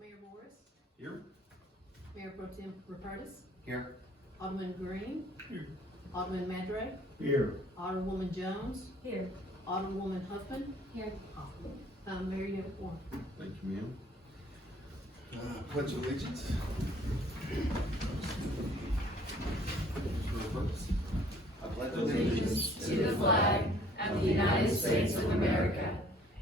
Mayor Morris, Here. Mayor Pro Tem Rupertus, Here. Alderman Green, Here. Alderman Madre, Here. Alderwoman Jones, Here. Alderwoman Huffman. Here. Mayor, you have a quorum. Thank you, ma'am. Pledge allegiance. I pledge Allegiance to the flag of the United States of America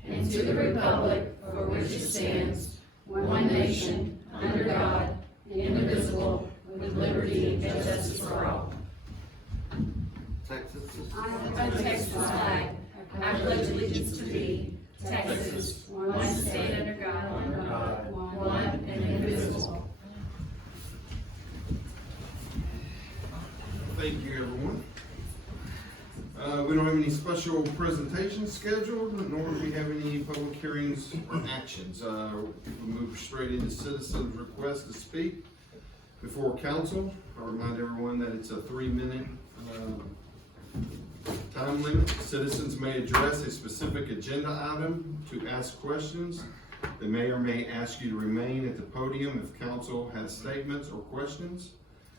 and to the republic for which it stands, one nation, under God, indivisible, with liberty and justice for all. Texas. I, Texas flag, I pledge allegiance to thee, Texas, one state under God, one and indivisible. Thank you, everyone. We don't have any special presentations scheduled, nor do we have any public hearings or actions. We'll move straight into citizens' request to speak before council. I'll remind everyone that it's a 3-minute time limit. Citizens may address a specific agenda item to ask questions. The mayor may ask you to remain at the podium if council has statements or questions.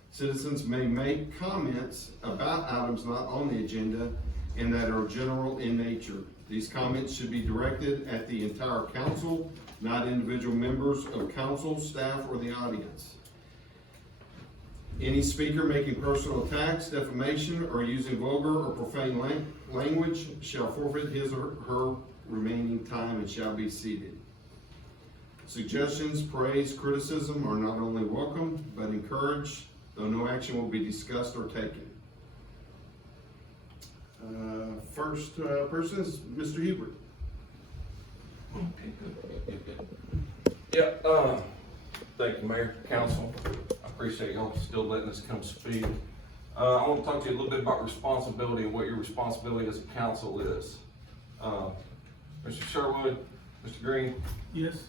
Citizens may make comments about items not on the agenda and that are general in nature. These comments should be directed at the entire council, not individual members of council, staff, or the audience. Any speaker making personal attacks, defamation, or using vulgar or profane language shall forfeit his or her remaining time and shall be seated. Suggestions, praise, criticism are not only welcome, but encouraged, though no action will be discussed or taken. First person is Mr. Hubert. Yeah, thank you, Mayor, Council. I appreciate y'all still letting us come speak. I want to talk to you a little bit about responsibility and what your responsibility as a council is. Mr. Sherwood, Mr. Green. Yes.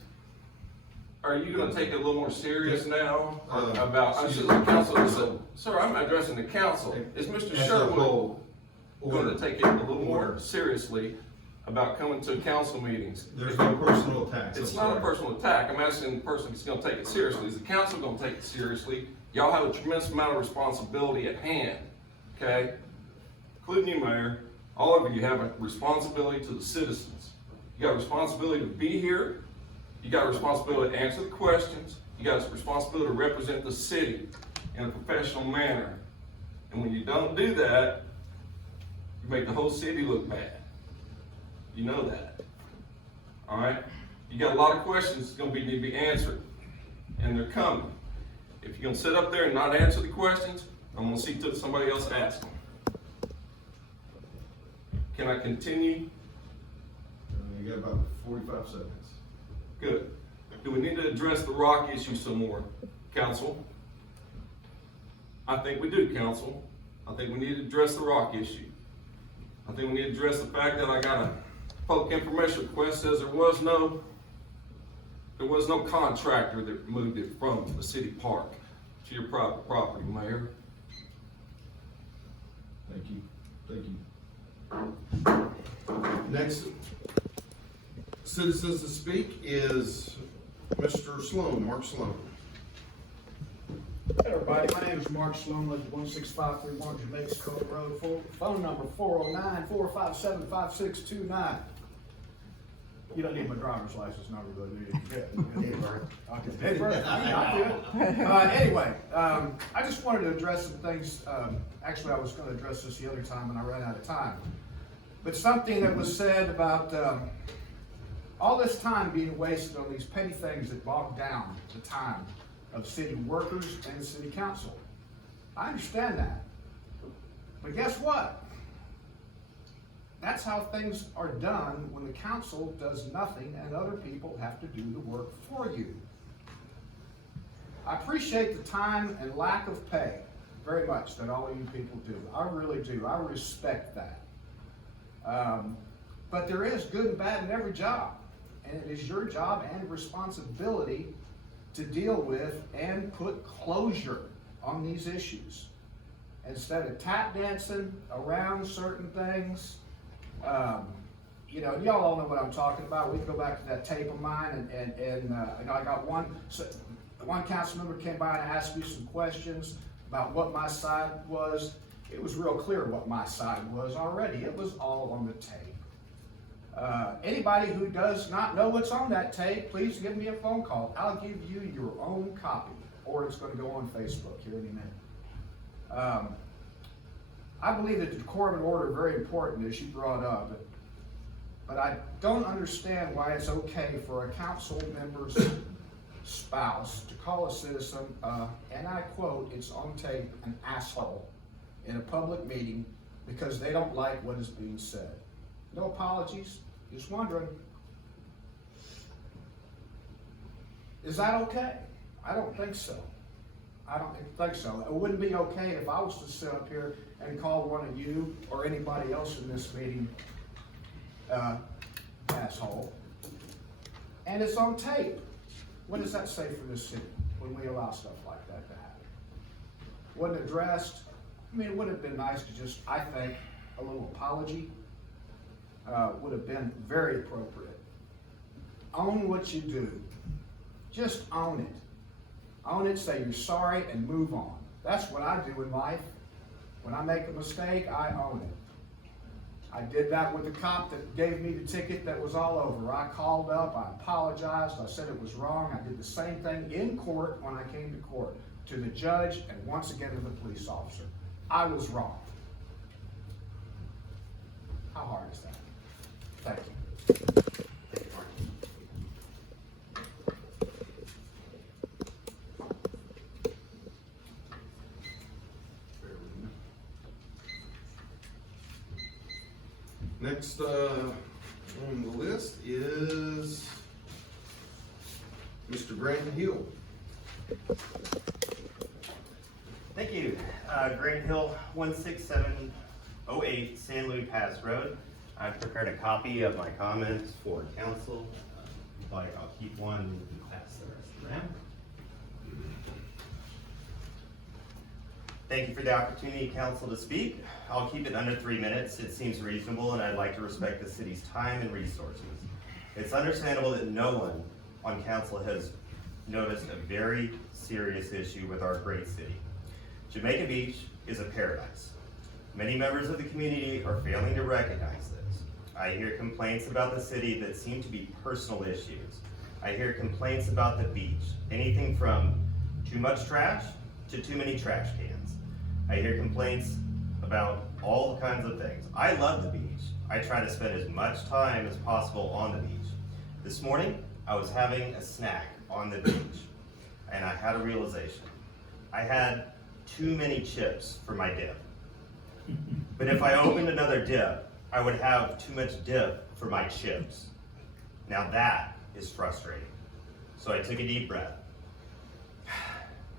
Are you gonna take it a little more serious now about, I said, the council, sir, I'm addressing the council. Is Mr. Sherwood gonna take it a little more seriously about coming to council meetings? There's no personal attacks. It's not a personal attack. I'm asking the person who's gonna take it seriously. Is the council gonna take it seriously? Y'all have a tremendous amount of responsibility at hand, okay? Including you, Mayor. All of you have a responsibility to the citizens. You got a responsibility to be here. You got a responsibility to answer the questions. You got a responsibility to represent the city in a professional manner. And when you don't do that, you make the whole city look bad. You know that. All right? You got a lot of questions that's need to be answered, and they're coming. If you're gonna sit up there and not answer the questions, I'm gonna see to somebody else ask them. Can I continue? You got about 45 seconds. Good. Do we need to address the rock issue some more, council? I think we do, council. I think we need to address the rock issue. I think we need to address the fact that I got a public information request says there was no contractor that moved it from the city park to your private property, Mayor. Thank you. Thank you. Next citizens to speak is Mr. Sloan, Mark Sloan. Hey everybody, my name is Mark Sloan, live at 16531 Jamaica Code Road, phone number 409-457-5629. You don't need my driver's license number, though, do you? Hey, Mark. Okay, hey, Bert, I do. Anyway, I just wanted to address some things. Actually, I was going to address this the other time and I ran out of time. But something that was said about all this time being wasted on these petty things that bog down the time of city workers and city council. I understand that. But guess what? That's how things are done when the council does nothing and other people have to do the work for you. I appreciate the time and lack of pay very much that all of you people do. I really do. I respect that. But there is good and bad in every job. And it is your job and responsibility to deal with and put closure on these issues. Instead of tap dancing around certain things, you know, y'all all know what I'm talking about. We can go back to that tape of mine and you know, I got one council member came by and asked me some questions about what my side was. It was real clear what my side was already. It was all on the tape. Anybody who does not know what's on that tape, please give me a phone call. I'll give you your own copy, or it's going to go on Facebook here in a minute. I believe that the decorum and order are very important, as you brought up, but I don't understand why it's okay for a council member's spouse to call a citizen, and I quote, it's on tape, an asshole in a public meeting because they don't like what is being said. No apologies, just wondering. Is that okay? I don't think so. I don't think so. It wouldn't be okay if I was to sit up here and call one of you or anybody else in this meeting asshole. And it's on tape. What does that say for this city when we allow stuff like that to happen? Wasn't addressed. I mean, it would have been nice to just, I think, a little apology would have been very appropriate. Own what you do. Just own it. Own it, say you're sorry, and move on. That's what I do in life. When I make a mistake, I own it. I did that with the cop that gave me the ticket that was all over. I called up, I apologized, I said it was wrong. I did the same thing in court when I came to court, to the judge and once again to the police officer. I was wrong. How hard is that? Thank you. Next on the list is Mr. Grant Hill. Thank you. Grant Hill, 16708 San Luis Pass Road. I've prepared a copy of my comments for council. I'll keep one and pass the rest around. Thank you for the opportunity, council, to speak. I'll keep it under 3 minutes. It seems reasonable, and I'd like to respect the city's time and resources. It's understandable that no one on council has noticed a very serious issue with our great city. Jamaica Beach is a paradise. Many members of the community are failing to recognize this. I hear complaints about the city that seem to be personal issues. I hear complaints about the beach, anything from too much trash to too many trash cans. I hear complaints about all kinds of things. I love the beach. I try to spend as much time as possible on the beach. This morning, I was having a snack on the beach, and I had a realization. I had too many chips for my dip. But if I opened another dip, I would have too much dip for my chips. Now that is frustrating. So I took a deep breath,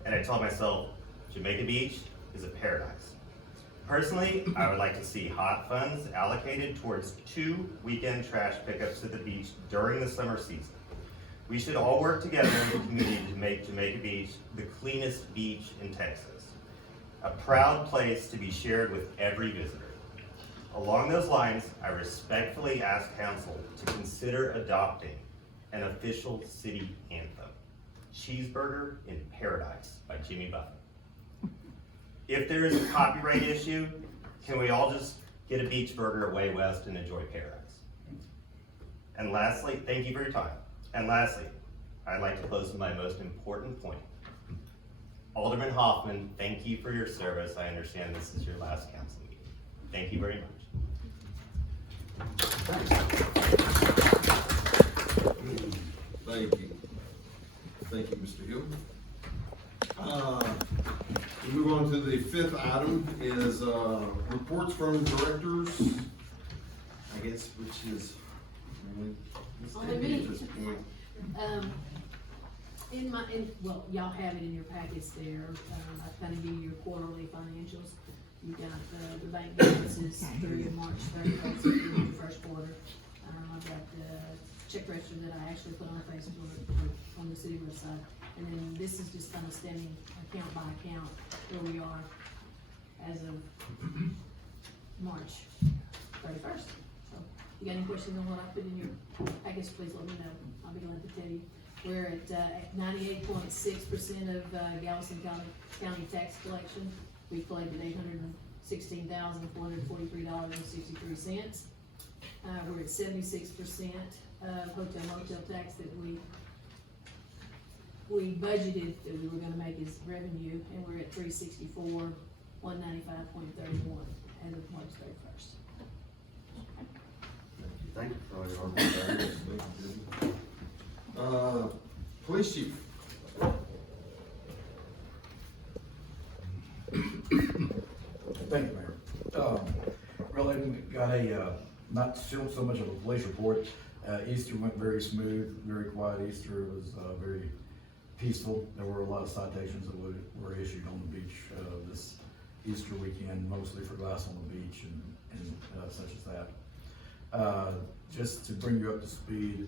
and I told myself, Jamaica Beach is a paradise. Personally, I would like to see hot funds allocated towards 2 weekend trash pickups at the beach during the summer season. We should all work together in the community to make Jamaica Beach the cleanest beach in Texas, a proud place to be shared with every visitor. Along those lines, I respectfully ask council to consider adopting an official city anthem, Cheeseburger in Paradise by Jimmy Buffett. If there is a copyright issue, can we all just get a beach burger at Way West and enjoy paradise? And lastly, thank you for your time. And lastly, I'd like to close with my most important point. Alderman Hoffman, thank you for your service. I understand this is your last council meeting. Thank you very much. Thank you. Thank you, Mr. Hill. We move on to the 5th item is reports from directors, I guess, which is Only Debbie me. at this point. Well, y'all have it in your packets there. I kind of give you your quarterly financials. You got the bank balances through March 31st, through the first quarter. I've got the check register that I actually put on Facebook on the city website. And then this is just kind of standing account by account where we are as of March 31st. So you got any questions on what I put in your package, please let me know, I'll be glad to tell you. We're at 98.6% of Galveston County tax collection. We collected $816,443.63. We're at 76% of hotel motel tax that we budgeted that we were gonna make as revenue, and we're at 364, 195.31 as of March 31st. Thank you for all your work. Police chief. Thank you, Mayor. Really got not still so much of a police report. Easter went very smooth, very quiet Easter. It was very peaceful. There were a lot of citations that were issued on the beach this Easter weekend, mostly for glass on the beach and such as that. Just to bring you up to speed,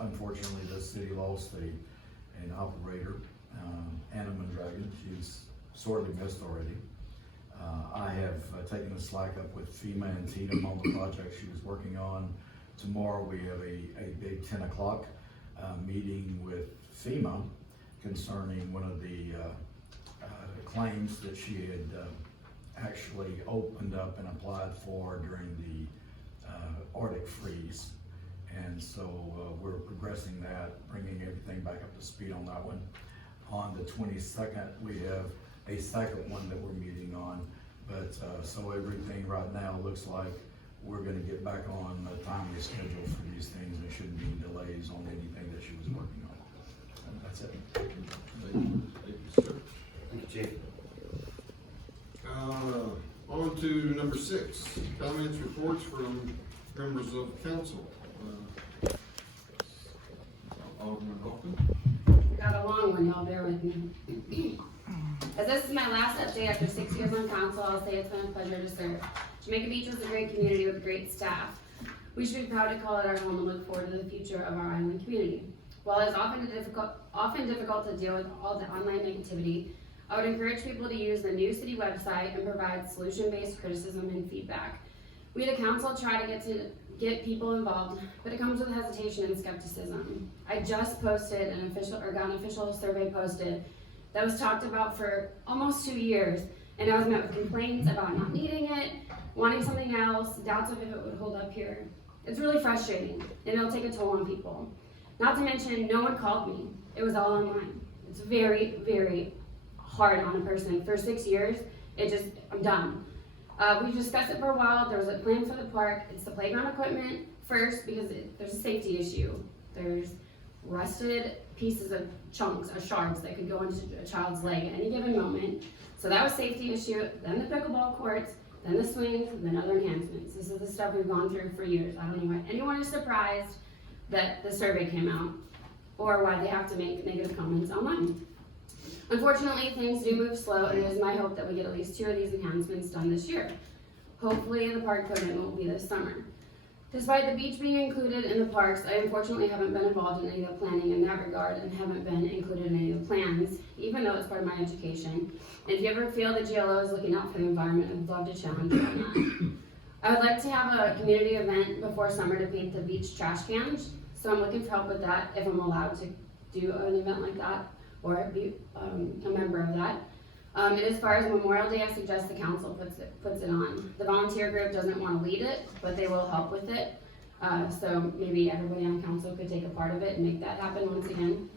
unfortunately, the city lost an operator, Anna Mondragon. She's sorely missed already. I have taken the slack up with FEMA and TDM on the project she was working on. Tomorrow we have a big 10 o'clock meeting with FEMA concerning one of the claims that she had actually opened up and applied for during the Arctic freeze. And so we're progressing that, bringing everything back up to speed on that one. On the 22nd, we have a second one that we're meeting on, but so everything right now looks like we're gonna get back on a timely schedule for these things. There shouldn't be delays on anything that she was working on. And that's it. Thank you, sir. Thank you, Chief. On to number 6, comments, reports from members of council. Alderman Holton. Got a long one, y'all bear with me. As this is my last update after 6 years on council, I'll say it's been a pleasure to serve. Jamaica Beach is a great community with great staff. We should be proud to call it our home and look forward to the future of our island community. While it's often difficult to deal with all the online negativity, I would encourage people to use the new city website and provide solution-based criticism and feedback. We the council try to get people involved, but it comes with hesitation and skepticism. I just posted got an official survey posted that was talked about for almost 2 years, and I was met with complaints about not needing it, wanting something else, doubts of if it would hold up here. It's really frustrating, and it'll take a toll on people. Not to mention, no one called me. It was all online. It's very, very hard on a person. For 6 years, I'm done. We discussed it for a while. There was a plan for the park. It's the playground equipment first because there's a safety issue. There's rusted pieces of chunks or shards that could go into a child's leg at any given moment. So that was safety issue. Then the pickleball courts, then the swings, then other enhancements. This is the stuff we've gone through for years. I don't know why anyone is surprised that the survey came out or why they have to make negative comments online. Unfortunately, things do move slow, and it is my hope that we get at least 2 of these enhancements done this year. Hopefully, the park equipment will be this summer. Despite the beach being included in the parks, I unfortunately haven't been involved in any of the planning in that regard and haven't been included in any of the plans, even though it's part of my education. And if you ever feel the GLO is looking out for the environment, I'd love to challenge you on that. I would like to have a community event before summer to paint the beach trash cans, so I'm looking for help with that if I'm allowed to do an event like that or be a member of that. And as far as Memorial Day, I suggest the council puts it on. The volunteer group doesn't want to lead it, but they will help with it. So maybe everybody on council could take a part of it and make that happen once again.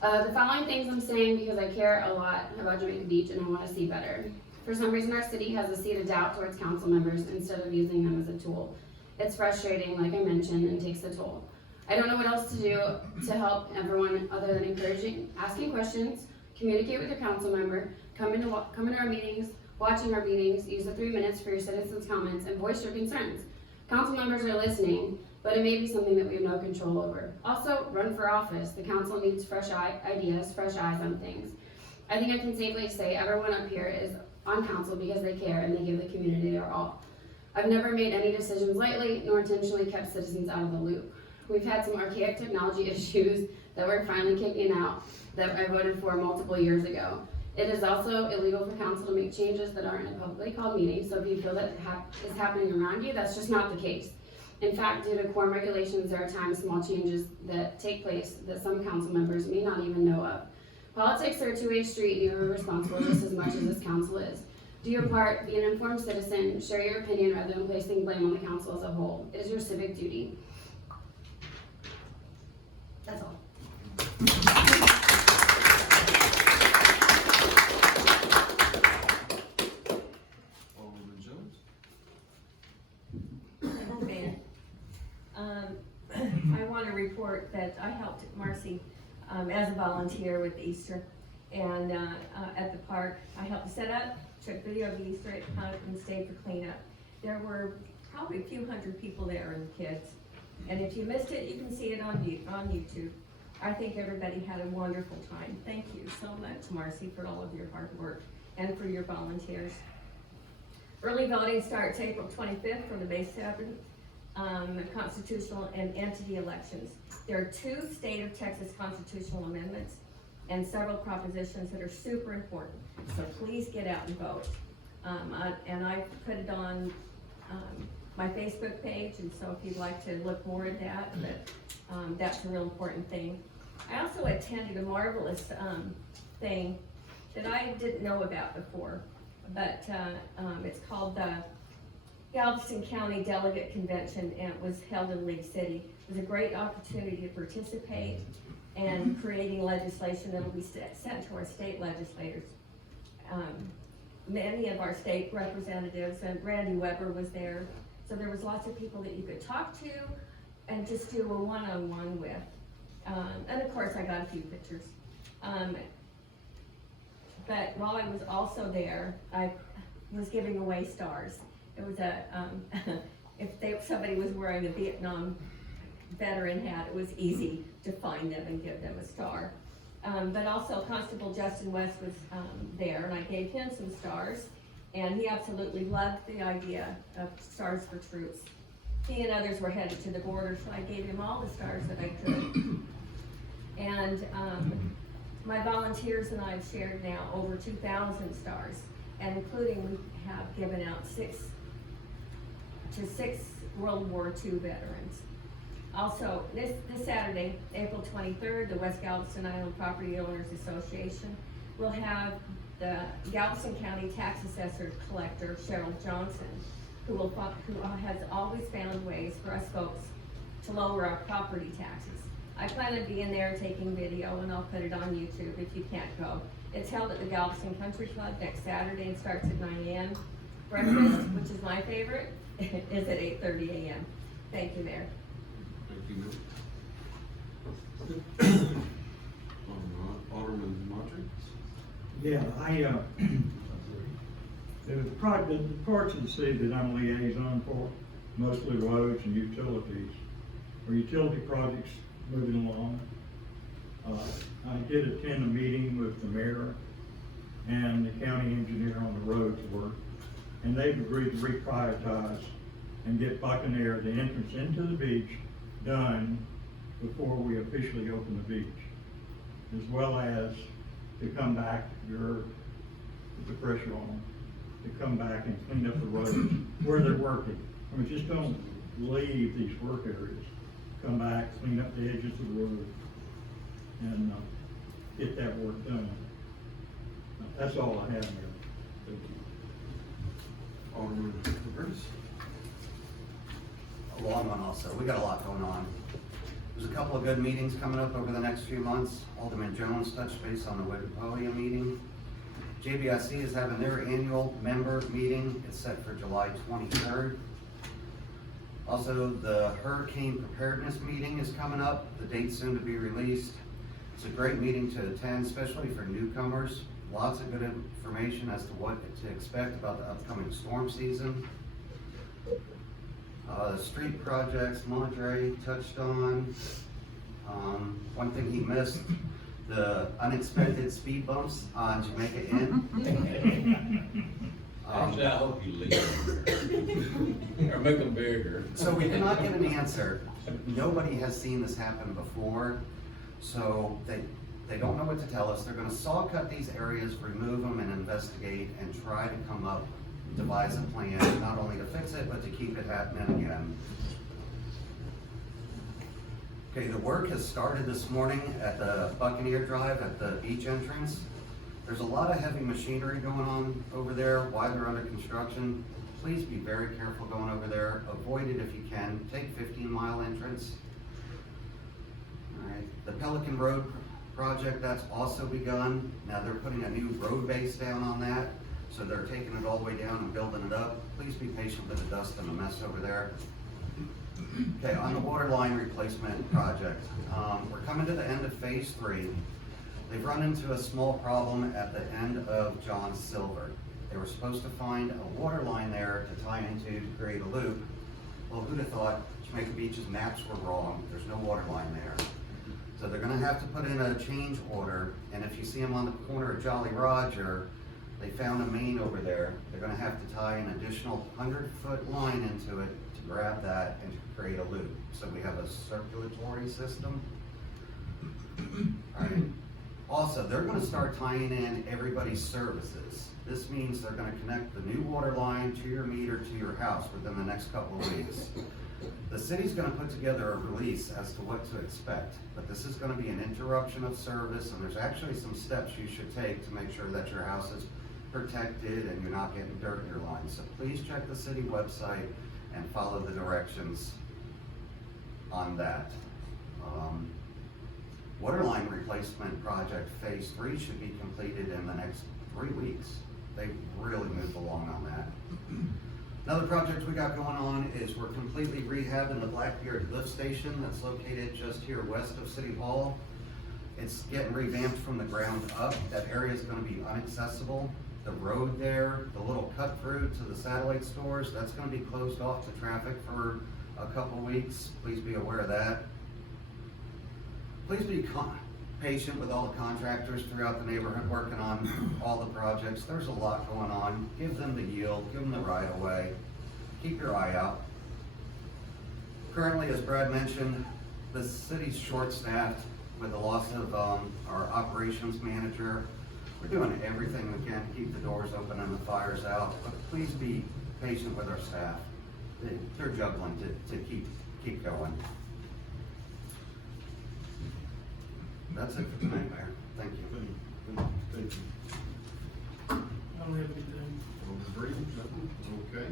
The following things I'm saying because I care a lot about Jamaica Beach and I want to see better. For some reason, our city has a seed of doubt towards council members instead of using them as a tool. It's frustrating, like I mentioned, and takes a toll. I don't know what else to do to help everyone other than asking questions, communicate with your council member, come into our meetings, watching our meetings, use the 3 minutes for your citizens' comments, and voice your concerns. Council members are listening, but it may be something that we have no control over. Also, run for office. The council needs fresh ideas, fresh eyes on things. I think I can safely say everyone up here is on council because they care and they give the community their all. I've never made any decisions lightly, nor intentionally kept citizens out of the loop. We've had some archaic technology issues that we're finally kicking out that I voted for multiple years ago. It is also illegal for council to make changes that aren't in a publicly called meeting, so if you feel that is happening around you, that's just not the case. In fact, due to quorum regulations, there are times small changes that take place that some council members may not even know of. Politics are a two-way street, and you are responsible just as much as this council is. Do your part, be an informed citizen, share your opinion rather than placing blame on the council as a whole. It is your civic duty. That's all. Alderman Jones? Okay. I want to report that I helped Marcy as a volunteer with Easter, and at the park. I helped set up, took video of the Easter egg hunt, and stayed for cleanup. There were probably a few hundred people there and kids, and if you missed it, you can see it on YouTube. I think everybody had a wonderful time. Thank you so much, Marcy, for all of your hard work and for your volunteers. Early voting starts April 25th for the base 7 constitutional and entity elections. There are 2 state of Texas constitutional amendments and several propositions that are super important. So please get out and vote. And I put it on my Facebook page, and so if you'd like to look more at that, but that's a real important thing. I also attended a marvelous thing that I didn't know about before, but it's called the Galveston County Delegate Convention, and it was held in League City. It was a great opportunity to participate in creating legislation that will be sent to our state legislators. Many of our state representatives, and Randy Weber was there, so there was lots of people that you could talk to and just do a one-on-one with. And of course I got a few pictures. But while I was also there, I was giving away stars. It was a, if somebody was wearing a Vietnam veteran hat, it was easy to find them and give them a star. But also Constable Justin West was there, and I gave him some stars, and he absolutely loved the idea of Stars for Troops. He and others were headed to the border, so I gave him all the stars that I could. And my volunteers and I have shared now over 2,000 stars, and including we have given out 6 World War II veterans. Also, this Saturday, April 23rd, the West Galveston Island Property Owners Association will have the Galveston County Tax Assessor Collector, Cheryl Johnson, who has always found ways for us folks to lower our property taxes. I plan on being there taking video, and I'll put it on YouTube if you can't go. It's held at the Galveston Country Club next Saturday and starts at 9 a.m. Breakfast, which is my favorite, is at 8:30 a.m. Thank you, Mayor. Thank you, Alderman Marjorie? Yeah, the parts of the city that I'm liaison for, mostly roads and utilities, or utility projects moving along. I did attend a meeting with the mayor and the county engineer on the roads work, and they've agreed to reprioritize and get Buccaneer, the entrance into the beach, done before we officially open the beach, as well as to come back, put the pressure on them, to come back and clean up the roads where they're working. I mean, just don't leave these work areas. Come back, clean up the edges of the road, and get that work done. That's all I have here. Thank you. Alderman Curtis? A long one also. We got a lot going on. There's a couple of good meetings coming up over the next few months. Alderman Jones touched base on the Wooded Podium meeting. JBIC is having their annual member meeting. It's set for July 23rd. Also, the hurricane preparedness meeting is coming up. The date's soon to be released. It's a great meeting to attend, especially for newcomers. Lots of good information as to what to expect about the upcoming storm season. The street projects, Monterey touched on. One thing he missed, the unexpected speed bumps on Jamaica Inn. Actually, I hope you leave. Or make them bigger. So we did not get an answer. Nobody has seen this happen before, so they don't know what to tell us. They're gonna saw cut these areas, remove them, and investigate, and try to come up, devise a plan, not only to fix it, but to keep it happening again. Okay, the work has started this morning at the Buccaneer Drive at the beach entrance. There's a lot of heavy machinery going on over there while they're under construction. Please be very careful going over there. Avoid it if you can. Take 15-mile entrance. All right, the Pelican Road project, that's also begun. Now they're putting a new road base down on that, so they're taking it all the way down and building it up. Please be patient with the dust and the mess over there. Okay, on the water line replacement project, we're coming to the end of phase 3. They've run into a small problem at the end of John Silver. They were supposed to find a water line there to tie into to create a loop. Well, who'd have thought Jamaica Beach's maps were wrong? There's no water line there. So they're gonna have to put in a change order, and if you see them on the corner of Jolly Roger, they found a main over there. They're gonna have to tie an additional 100-foot line into it to grab that and to create a loop. So we have a circulatory system. All right. Also, they're gonna start tying in everybody's services. This means they're gonna connect the new water line to your meter to your house within the next couple of weeks. The city's gonna put together a release as to what to expect, but this is gonna be an interruption of service, and there's actually some steps you should take to make sure that your house is protected and you're not getting dirt in your line. So please check the city website and follow the directions on that. Water line replacement project phase 3 should be completed in the next 3 weeks. They've really moved along on that. Another project we got going on is we're completely rehabbing the Blackbeard lift station that's located just here west of City Hall. It's getting revamped from the ground up. That area is gonna be inaccessible. The road there, the little cut through to the satellite stores, that's gonna be closed off to traffic for a couple weeks. Please be aware of that. Please be patient with all the contractors throughout the neighborhood working on all the projects. There's a lot going on. Give them the yield, give them the right of way. Keep your eye out. Currently, as Brad mentioned, the city's short-staffed with the loss of our operations manager. We're doing everything we can to keep the doors open and the fires out, but please be patient with our staff. They're juggling to keep going. That's it for tonight, Mayor. Thank you. Thank you. I don't have anything. Agree? Okay.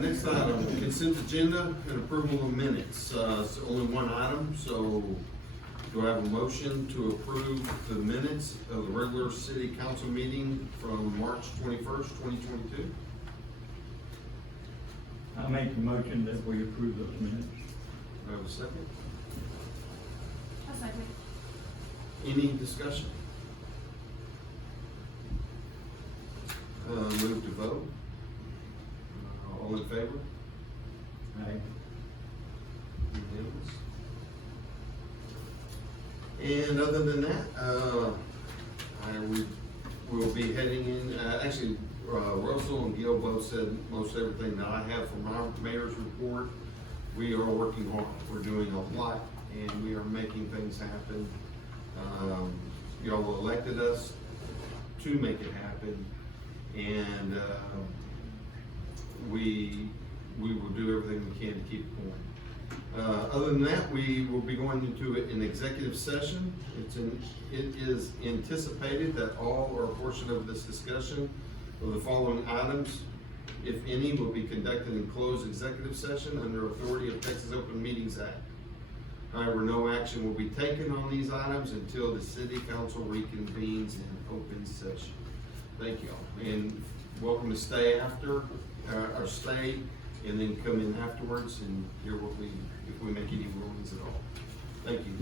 Next item, consent agenda and approval of minutes. It's only one item, so do I have a motion to approve the minutes of the regular city council meeting from March 21st, 2022? I make the motion that we approve those minutes. Do I have a second? A second. Any discussion? Move to vote. All in favor? Aye. Unanimous. And other than that, we will be heading in, actually, Russell and Gil both said most everything that I have from my mayor's report. We are working hard. We're doing a lot, and we are making things happen. Y'all elected us to make it happen, and we will do everything we can to keep it going. Other than that, we will be going into an executive session. It is anticipated that all or a portion of this discussion of the following items, if any, will be conducted in closed executive session under authority of Texas Open Meetings Act. However, no action will be taken on these items until the city council reconvenes in open session. Thank you all, and welcome to stay after, or stay, and then come in afterwards and hear what if we make any rulings at all. Thank you.